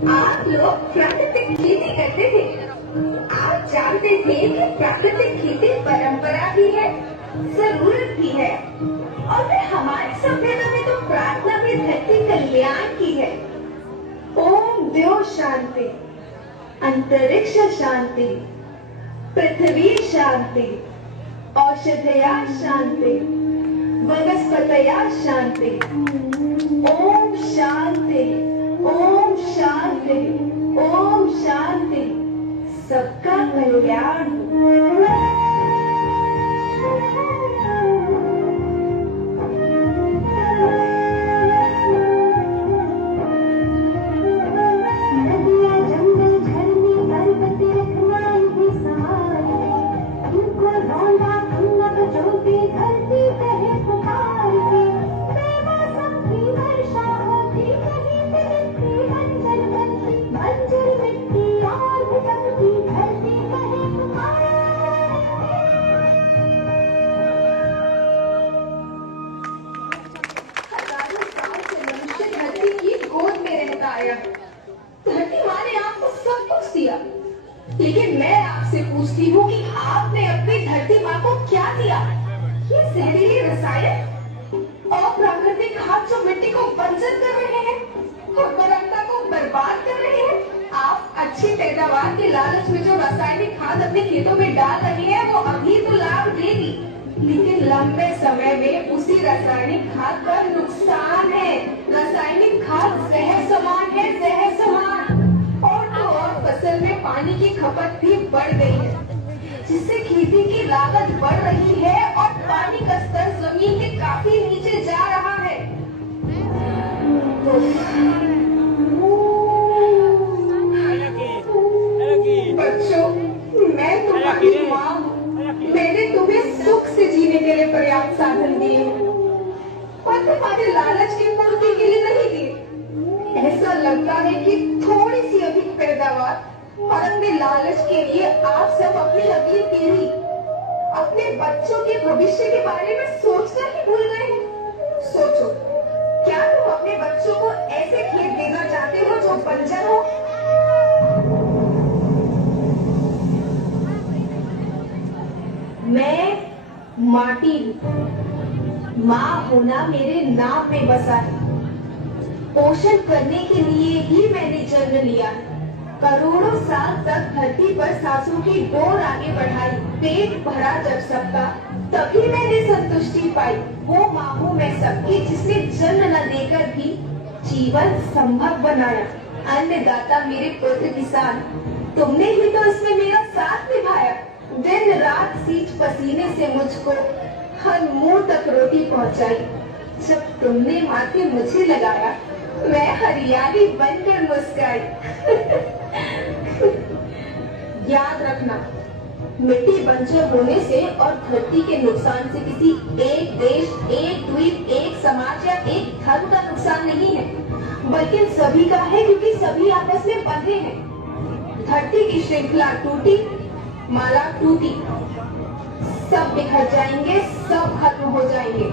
आप लोग प्राकृतिक खेती करते थे। आप जानते थे कि प्राकृतिक खेती परंपरा भी है, जरूरत भी है, और फिर हमारी सभ्यता में तो प्रार्थना भी धरती कल्याण की है। ओम द्यो शांति, अंतरिक्ष शांति, पृथ्वी शांति, औषधया शांति, वनस्पतया शांति। ओम शांति, ओम शांति, ओम शांति। सबका कल्याण। धरती माँ ने आपको सब कुछ दिया, लेकिन मैं आपसे पूछती हूँ कि आपने अपनी धरती माँ को क्या दिया? ये जहरीले रसायन और प्राकृतिक खाद जो मिट्टी को बंजर कर रहे हैं, उर्वरकता को बर्बाद कर रहे हैं। आप अच्छी पैदावार के लालच में जो रासायनिक खाद अपने खेतों में डाल रहे हैं, वो अभी तो लाभ देगी, लेकिन लंबे समय में उसी रासायनिक खाद का नुकसान है। रासायनिक खाद जहर समान है, जहर समान। और तो और फसल में पानी की खपत भी बढ़ गई है, जिससे खेती की लागत बढ़ रही है और पानी का स्तर जमीन के काफी नीचे जा रहा है। बच्चों, मैं तुम्हारी माँ हूँ। मैंने तुम्हें सुख से जीने के लिए पर्याप्त साधन दिए हैं, और तुम्हारे लालच की पूर्ति के लिए नहीं दिए। ऐसा लगता है कि थोड़ी सी अधिक पैदावार और अपने लालच के लिए आप सब अपनी अगली पीढ़ी, अपने बच्चों के भविष्य के बारे में सोचना ही भूल गए हैं। सोचो, क्या तुम अपने बच्चों को ऐसे खेत देना चाहते हो जो बंजर हो? मैं माटी हूँ, माँ होना मेरे नाम में बसा है। पोषण करने के लिए ही मैंने जन्म लिया। करोड़ों साल तक धरती पर सांसों की डोर आगे बढ़ाई, पेट भरा जब सबका, तभी मैंने संतुष्टि पाई। वो माँ हूँ मैं सबकी, जिसने जन्म न देकर भी जीवन संभव बनाया। अन्नदाता मेरे पुत्र किसान, तुमने ही तो इसमें मेरा साथ निभाया। दिन रात सींच पसीने से मुझको हर मुंह तक रोटी पहुंचाई। जब तुमने माथे मुझे लगाया, मैं हरियाली बनकर मुस्कुराई। याद रखना, मिट्टी बंजर होने से और धरती के नुकसान से किसी एक देश, एक द्वीप, एक समाज या एक धर्म का नुकसान नहीं है, बल्कि सभी का है, क्योंकि सभी आपस में बंधे हैं। धरती की श्रृंखला टूटी, माला टूटी, सब बिखर जाएंगे, सब खत्म हो जाएंगे।